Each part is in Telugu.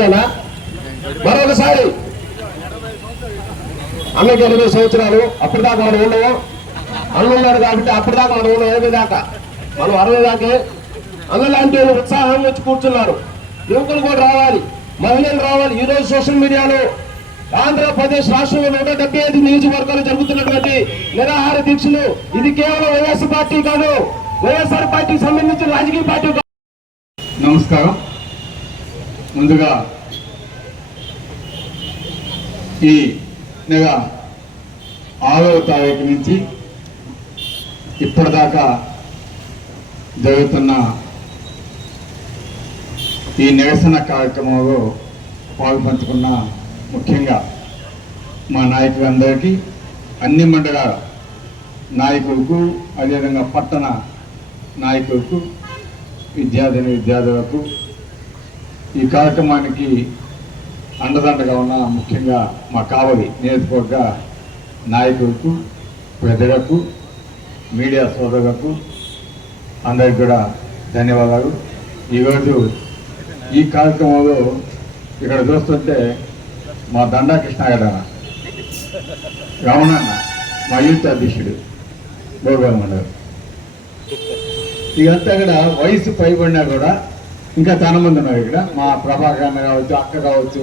ఓకేనా? మరొకసారి అన్నకి 80 సంవత్సరాలు, అప్పటిదాకా మన ఊళ్ళో అన్నున్నాడు కాబట్టి అప్పటిదాకా మన ఊళ్ళో 80 దాకా, మనం 60 దాకే. అన్నలాంటి ఉత్సాహం వచ్చి కూర్చున్నారు. యువకులు కూడా రావాలి, మహిళలు రావాలి. ఈ రోజు సోషల్ మీడియాలో ఆంధ్రప్రదేశ్ రాష్ట్రంలో 175 నియోజకవర్గాలు జరుగుతున్నటువంటి నిరాహార దీక్షలు ఇది కేవలం వైఎస్ఆర్ పార్టీ కాదు, వైఎస్ఆర్ పార్టీకి సంబంధించిన రాజకీయ పార్టీ. నమస్కారం. ముందుగా ఈ నెల 6వ తారీఖు నుంచి ఇప్పటిదాకా జరుగుతున్న ఈ నిరసన కార్యక్రమంలో పాల్పంచుకున్న ముఖ్యంగా మా నాయకులందరికీ, అన్ని మండలాల నాయకులకు, అదేవిధంగా పట్టణ నాయకులకు, విద్యార్థులకు ఈ కార్యక్రమానికి అండదండగా ఉన్న ముఖ్యంగా మా కావలి నియోజకవర్గ నాయకులకు, ప్రజలకు, మీడియా సోదరులకు అందరికి కూడా ధన్యవాదాలు. ఈరోజు ఈ కార్యక్రమంలో ఇక్కడ చూస్తుంటే మా దండా కృష్ణ గారు రమణన్న, మా యూత్ అధ్యక్షుడు భోగాల మండలం, ఇదంతా కూడా వయసు పైబడినా కూడా ఇంకా చాలా మంది ఉన్నారు ఇక్కడ. మా ప్రభాకర్ అన్న కావచ్చు, అక్క కావచ్చు,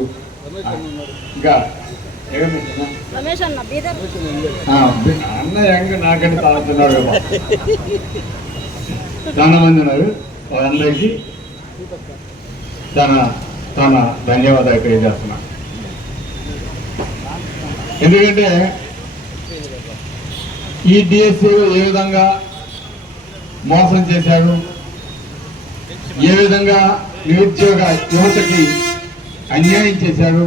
ఇంకా అన్న యంగ్ నాకంటే తాగుతున్నారు కదా, చాలా మంది ఉన్నారు. వాళ్ళందరికీ తన ధన్యవాదాలు తెలియజేస్తున్నా. ఎందుకంటే ఈ డిఎస్సీ ఏ విధంగా మోసం చేశాడు, ఏ విధంగా నిరుద్యోగ యువతకి అన్యాయం చేశాడు,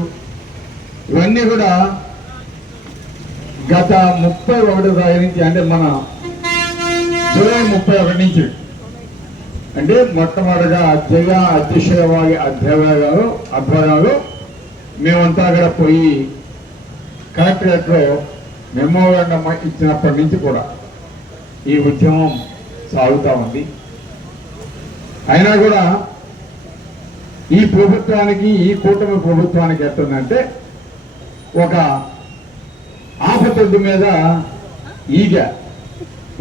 ఇవన్నీ కూడా గత 31 తారీఖు నుంచి, అంటే మన జూలై 31 నుంచి, అంటే మొట్టమొదటిగా అధ్యక్షుల వారి ఆధ్వర్యంలో మేమంతా కూడా పోయి కలెక్టరేట్లో మెమోరాండం ఇచ్చినప్పటి నుంచి కూడా ఈ ఉద్యమం సాగుతూ ఉంది. అయినా కూడా ఈ ప్రభుత్వానికి, ఈ కూటమి ప్రభుత్వానికి ఎట్టుందంటే ఒక ఆపతొడ్డు మీద ఈగ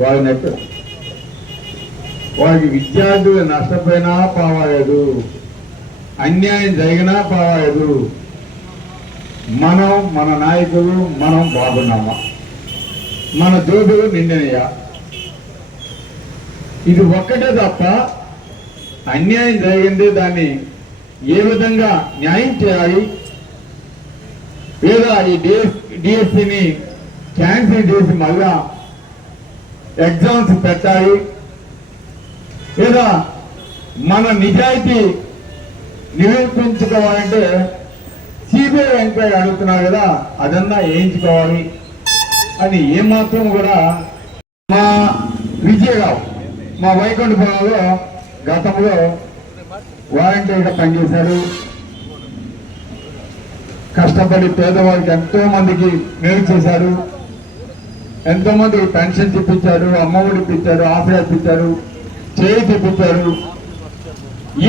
వాడినట్టు. వారికి విద్యార్థులు నష్టపోయినా పర్వాలేదు, అన్యాయం జరిగినా పర్వాలేదు, మనం మన నాయకులు మనం బాగున్నామా, మన జోబులు నిండినయా, ఇది ఒక్కటే తప్ప అన్యాయం జరిగింది, దాన్ని ఏ విధంగా న్యాయం చేయాలి, లేదా ఈ డిఎస్సిని క్యాన్సిల్ చేసి మళ్ళా ఎగ్జామ్స్ పెట్టాలి, లేదా మన నిజాయితీ నిరూపించుకోవాలంటే సిబిఐ ఎంక్వైరీ అడుగుతున్నారు కదా, అదన్నా వేయించుకోవాలి అని ఏమాత్రం కూడా. మా విజయరావు మా వైకుంఠపురంలో గతంలో వాలంటీర్గా పనిచేశాడు. కష్టపడి పేదవాళ్ళకి ఎంతో మందికి మేలు చేశాడు, ఎంతో మందికి పెన్షన్ తెప్పించాడు, అమ్మఒడి ఇప్పించాడు, ఆశ్రయ ఇప్పించాడు, చేయి తెప్పించాడు.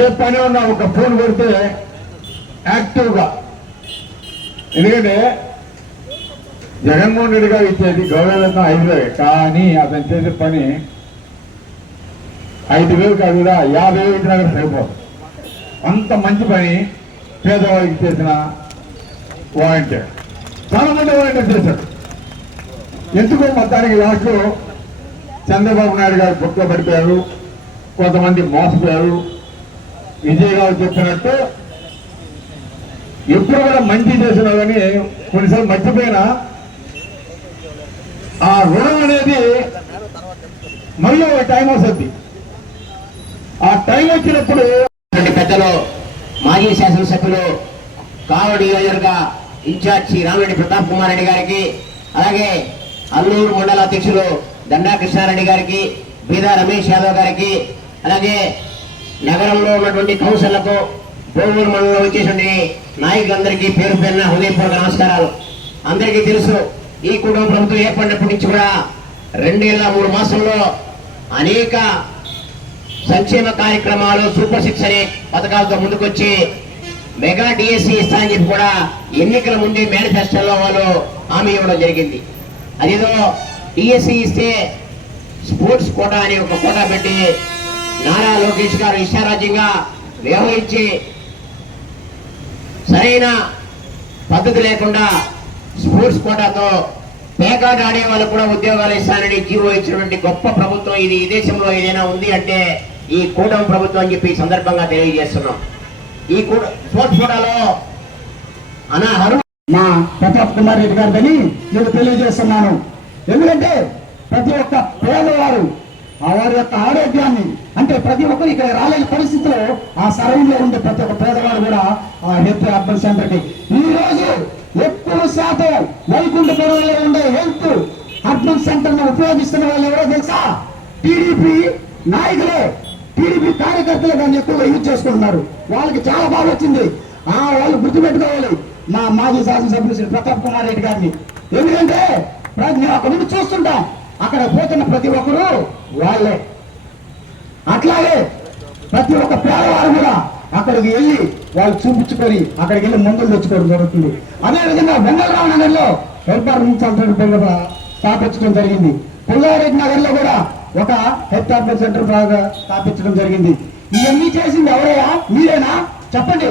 ఏ పని ఉన్నా ఒక ఫోన్ కొడితే యాక్టివ్గా, ఎందుకంటే జగన్మోహన్ రెడ్డి గారు ఇచ్చేది గౌరవేతనం 5,000, కానీ అతను చేసే పని 5,000 కాదు కూడా 50,000 ఇచ్చినా కూడా సరిపోదు. అంత మంచి పని పేదవాళ్ళకి చేసిన వాలంటీర్, చాలా మంది వాలంటీర్ చేశాడు. ఎందుకో మొత్తానికి లాస్ట్లో చంద్రబాబు నాయుడు గారు బుక్లో పడిపోయారు, కొంతమంది మోసపోయారు. విజయ్ గారు చెప్పినట్టు ఎప్పుడు కూడా మంచి చేసినా కానీ కొన్నిసార్లు మర్చిపోయినా ఆ రుణం అనేది మళ్ళీ ఒక టైం వస్తుంది. ఆ టైం వచ్చినప్పుడు పెద్దలు, మాజీ శాసనసభ్యులు కావడి నియోజకవర్గ ఇన్ఛార్జి రామిరెడ్డి ప్రతాప్ కుమార్ రెడ్డి గారికి, అలాగే అల్లూరు మండల అధ్యక్షులు దండా కృష్ణారెడ్డి గారికి, బీదా రమేష్ యాదవ్ గారికి, అలాగే నగరంలో ఉన్నటువంటి కౌన్సిలర్లకు, బోగూరు మండలంలో వచ్చేటువంటి నాయకులందరికీ పేరు పేరున హృదయపూర్వక నమస్కారాలు. అందరికీ తెలుసు, ఈ కుటుంబ ప్రభుత్వం ఏర్పడినప్పటి నుంచి కూడా 2 ఏళ్ల 3 మాసంలో అనేక సంక్షేమ కార్యక్రమాలు, సూపర్ 6 అనే పథకాలతో ముందుకొచ్చి మెగా డిఎస్సి ఇస్తా అని చెప్పి కూడా ఎన్నికల ముందే మేనిఫెస్టోలో వాళ్ళు హామీ ఇవ్వడం జరిగింది. అదేదో డిఎస్సి ఇస్తే స్పోర్ట్స్ కోటా అని ఒక కోటా పెట్టి నారా లోకేష్ గారు ఇష్టారాజ్యంగా వ్యవహరించి సరైన పద్ధతి లేకుండా స్పోర్ట్స్ కోటాతో పేకాట ఆడే వాళ్ళకు కూడా ఉద్యోగాలు ఇస్తానని జీవో ఇచ్చినటువంటి గొప్ప ప్రభుత్వం ఇది. ఈ దేశంలో ఏదైనా ఉంది అంటే ఈ కూటమి ప్రభుత్వం అని చెప్పి ఈ సందర్భంగా తెలియజేస్తున్నాం. ఈ స్పోర్ట్స్ కోటాలో అనర్హులు మా ప్రతాప్ కుమార్ రెడ్డి గారిని నేను తెలియజేస్తున్నాను. ఎందుకంటే ప్రతి ఒక్క పేదవారు వారి యొక్క ఆరోగ్యాన్ని అంటే ప్రతి ఒక్కరు ఇక్కడ రాలేని పరిస్థితిలో ఆ సరౌండ్ లో ఉండే ప్రతి ఒక్క పేదవాడు కూడా ఆ హెల్త్ అర్బన్ సెంటర్ కి ఈ రోజు ఎక్కువ శాతం వైకుంఠపురంలో ఉండే హెల్త్ అర్బన్ సెంటర్ ను ఉపయోగిస్తున్న వాళ్ళు ఎవరో తెలుసా? టీడీపీ నాయకులే, టీడీపీ కార్యకర్తలు దాన్ని ఎక్కువగా యూజ్ చేసుకుంటున్నారు. వాళ్ళకి చాలా బాగా వచ్చింది. వాళ్ళు గుర్తుపెట్టుకోవాలి మా మాజీ శాసనసభ్యులు శ్రీ ప్రతాప్ కుమార్ రెడ్డి గారిని. ఎందుకంటే మేము అక్కడ నుండి చూస్తుంటాం, అక్కడ పోతున్న ప్రతి ఒక్కరు వాళ్ళే. అట్లాగే ప్రతి ఒక్క పేదవారు కూడా అక్కడికి వెళ్ళి వాళ్ళు చూపించుకొని అక్కడికి వెళ్ళి మందులు తెచ్చుకోవడం జరుగుతుంది. అదేవిధంగా వెంగళరావు నగర్ లో హెల్త్ అర్బన్ సెంటర్ స్థాపించడం జరిగింది. పుల్లారెడ్డి నగర్ లో కూడా ఒక హెల్త్ అర్బన్ సెంటర్ బాగా స్థాపించడం జరిగింది. ఇవన్నీ చేసింది ఎవరయ్యా? మీరేనా? చెప్పండి.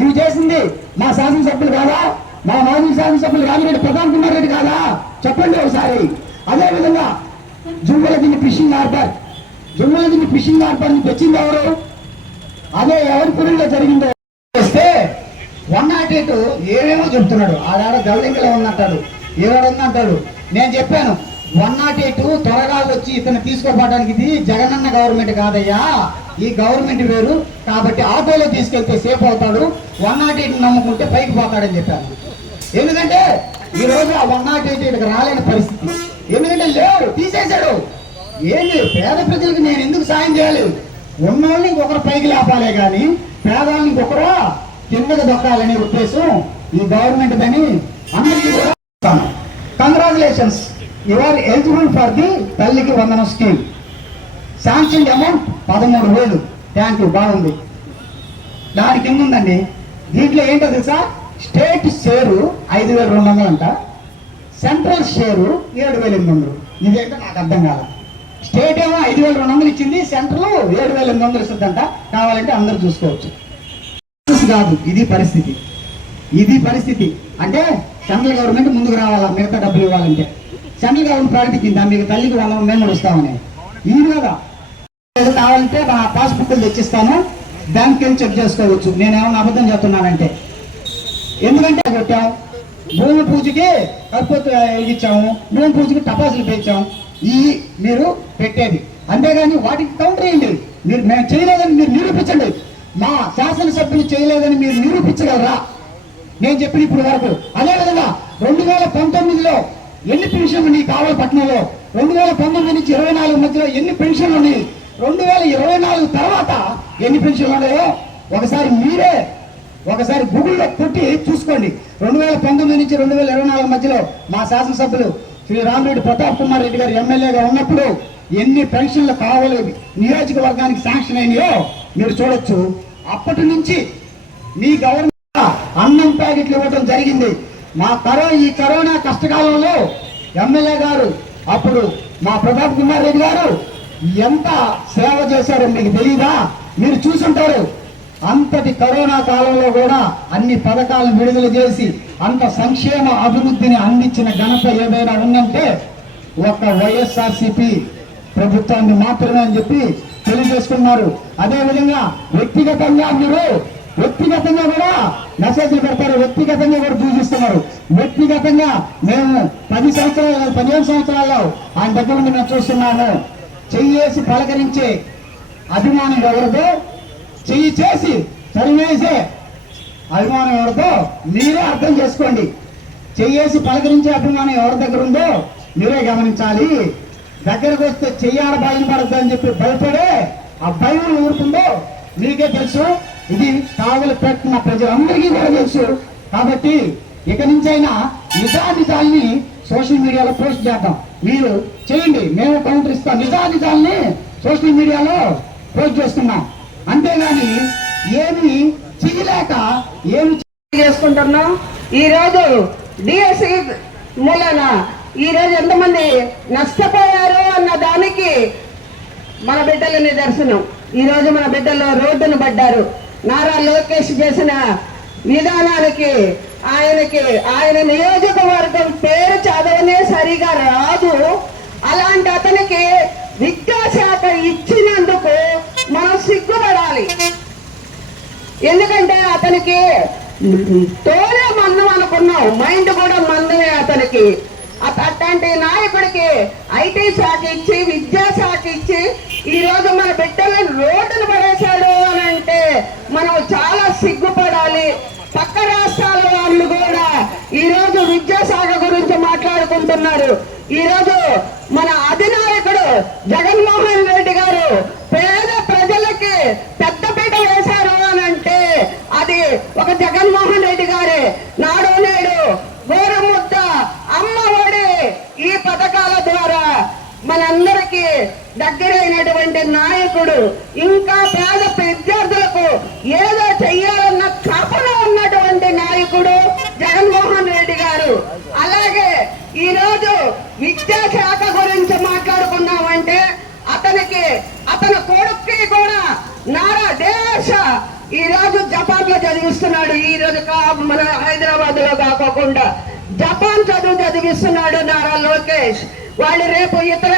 ఇవి చేసింది మా శాసనసభ్యులు కాదా? మా మాజీ శాసనసభ్యులు రామిరెడ్డి ప్రతాప్ కుమార్ రెడ్డి కాదా? చెప్పండి ఒకసారి. అదేవిధంగా జుమ్మలదిని ఫిషింగ్ హార్బర్, జుమ్మలదిని ఫిషింగ్ హార్బర్ ని తెచ్చింది ఎవరు? అదే ఎవరి పురుల్లో జరిగిందో చేస్తే 108 ఏమేమో చెప్తున్నాడు. ఆడాడ గల్లింకలో ఉన్నట్టాడు, ఏడాడుందంటాడు. నేను చెప్పాను 108 త్వరగా వచ్చి ఇతను తీసుకోపోవడానికి ఇది జగనన్న గవర్నమెంట్ కాదయ్యా, ఈ గవర్నమెంట్ వేరు కాబట్టి ఆటోలో తీసుకెళ్తే సేఫ్ అవుతాడు, 108 నమ్ముకుంటే పైకి పోతాడని చెప్పాను. ఎందుకంటే ఈ రోజు ఆ 108 ఇక్కడికి రాలేని పరిస్థితి. ఎందుకంటే లేవు, తీసేశాడు. ఏంటి పేద ప్రజలకు నేను ఎందుకు సాయం చేయాలి? ఉన్నోళ్ళని ఇంకొకరు పైకి లేపాలే కానీ పేదవాళ్ళని ఇంకొకరు కిందకి దొక్కాలనే ఉద్దేశం ఈ గవర్నమెంట్ అని అందరికీ కూడా congratulations, you are eligible for the Thalliki Vandanam scheme. Sanction amount 13,000. Thank you, బాగుంది. దాని కింద ఉందండి. దీంట్లో ఏంటో తెలుసా? స్టేట్ షేరు 5,200 అంట, సెంట్రల్ షేరు 7,800. ఇదేంటో నాకు అర్థం కాదు. స్టేట్ ఏమో 5,200 ఇచ్చింది, సెంట్రల్ 7,800 ఇస్తుందంట. కావాలంటే అందరూ చూసుకోవచ్చు. కాదు, ఇది పరిస్థితి. ఇది పరిస్థితి అంటే సెంట్రల్ గవర్నమెంట్ ముందుకు రావాలా మిగతా డబ్బులు ఇవ్వాలంటే. సెంట్రల్ గవర్నమెంట్ ప్రకటించింది మీకు తల్లికి వందనం మేము ఇస్తామని. ఈ కదా కావాలంటే నా పాస్బుక్లు తెచ్చిస్తాను, బ్యాంక్ వెళ్ళి చెక్ చేసుకోవచ్చు. నేనేమన్నా అబద్ధం చెప్తున్నానంటే. ఎందుకంటే కొట్టాం, భూమి పూజకి కర్పూర ఇచ్చాము, భూమి పూజకి టపాసులు పెంచాము. ఈ మీరు పెట్టేది అంతేగాని వాటికి కౌంటర్ వేయండి. మీరు మేము చేయలేదని మీరు నిరూపించండి. మా శాసనసభ్యులు చేయలేదని మీరు నిరూపించగలరా? నేను చెప్పిన ఇప్పుడు వరకు. అదేవిధంగా 2019లో ఎన్ని పెన్షన్లు నీ కావలపట్నంలో 2019 నుంచి 24 మధ్యలో ఎన్ని పెన్షన్లు ఉన్నాయి, 2024 తర్వాత ఎన్ని పెన్షన్లు ఉన్నాయో ఒకసారి మీరే ఒకసారి గూగుల్లో కొట్టి చూసుకోండి. 2019 నుంచి 2024 మధ్యలో మా శాసనసభ్యులు శ్రీ రామిరెడ్డి ప్రతాప్ కుమార్ రెడ్డి గారు ఎమ్మెల్యేగా ఉన్నప్పుడు ఎన్ని పెన్షన్లు కావాలి నియోజకవర్గానికి శాంక్షన్ అయినాయో మీరు చూడొచ్చు. అప్పటి నుంచి మీ గవర్నమెంట్ అన్నం ప్యాకెట్లు ఇవ్వడం జరిగింది. ఈ కరోనా కష్టకాలంలో ఎమ్మెల్యే గారు అప్పుడు మా ప్రతాప్ కుమార్ రెడ్డి గారు ఎంత సేవ చేశారో మీకు తెలియదా? మీరు చూసుంటారు. అంతటి కరోనా కాలంలో కూడా అన్ని పథకాలను విడుదల చేసి అంత సంక్షేమ అభివృద్ధిని అందించిన ఘనత ఏదైనా ఉందంటే ఒక వైఎస్ఆర్సీపీ ప్రభుత్వాన్ని మాత్రమే అని చెప్పి తెలియజేసుకున్నారు. అదేవిధంగా వ్యక్తిగతంగా కూడా మెసేజ్లు పెడతారు, వ్యక్తిగతంగా కూడా చూపిస్తున్నారు. వ్యక్తిగతంగా మేము 15 సంవత్సరాల్లో ఆయన దగ్గర నుండి మేము చూస్తున్నాము. చెయ్యేసి పలకరించే అభిమానం ఎవరిదో, చెయ్యి చేసి చదివేసే అభిమానం ఎవరిదో మీరే అర్థం చేసుకోండి. చెయ్యేసి పలకరించే అభిమానం ఎవరి దగ్గర ఉందో మీరే గమనించాలి. దగ్గరకు వస్తే చెయ్యాల భయం పడద్దని చెప్పి భయపడే ఆ భయం ఊరుకుందో మీకే తెలుసు. ఇది కావలి పెట్టిన ప్రజలందరికీ కూడా తెలుసు. కాబట్టి ఇక నుంచి అయినా నిజానిజాల్ని సోషల్ మీడియాలో పోస్ట్ చేద్దాం. మీరు చేయండి, మేము కౌంటర్ ఇస్తాం. నిజానిజాల్ని సోషల్ మీడియాలో పోస్ట్ చేస్తున్నాం. అంతేగాని ఏమి చేయలేక ఏమి చేసుకుంటున్నాం. ఈరోజు డిఎస్సి మూలన ఈరోజు ఎంతమంది నష్టపోయారు అన్న దానికి మన బిడ్డల నిదర్శనం. ఈరోజు మన బిడ్డలు రోడ్డును పడ్డారు. నారా లోకేష్ చేసిన విధానానికి ఆయన నియోజకవర్గం పేరు చదవనే సరిగా రాదు. అలాంటి అతనికి విద్యాశాఖ ఇచ్చినందుకు మనం సిగ్గుపడాలి. ఎందుకంటే అతనికి తోలే మందం అనుకున్నాం, మైండ్ కూడా మందమే అతనికి. అట్లాంటి నాయకుడికి ఐటీ శాఖ ఇచ్చి విద్యాశాఖ ఇచ్చి ఈరోజు మన బిడ్డలను రోడ్డును పడేశాడు అని అంటే మనం చాలా సిగ్గుపడాలి. పక్క రాష్ట్రాల వాళ్ళు కూడా ఈరోజు విద్యాశాఖ గురించి మాట్లాడుకుంటున్నారు. ఈరోజు మన అధినాయకుడు జగన్మోహన్ రెడ్డి గారు పేద ప్రజలకి పెద్దపీట వేశారు అని అంటే అది ఒక జగన్మోహన్ రెడ్డి గారే. నాడు నేడు గోరుముద్ద, అమ్మ ఒడి ఈ పథకాల ద్వారా మనందరికీ దగ్గరైనటువంటి నాయకుడు, ఇంకా పేద విద్యార్థులకు ఏదో చెయ్యాలన్న తపన ఉన్నటువంటి నాయకుడు జగన్మోహన్ రెడ్డి గారు. అలాగే ఈరోజు విద్యాశాఖ గురించి మాట్లాడుకున్నామంటే అతని కొడుక్కి కూడా నారా దేశ ఈరోజు జపాన్ లో చదివిస్తున్నాడు. ఈరోజు మన హైదరాబాద్ లో కాకోకుండా జపాన్ చదువు చదివిస్తున్నాడు నారా లోకేష్. వాళ్ళు రేపు ఇతర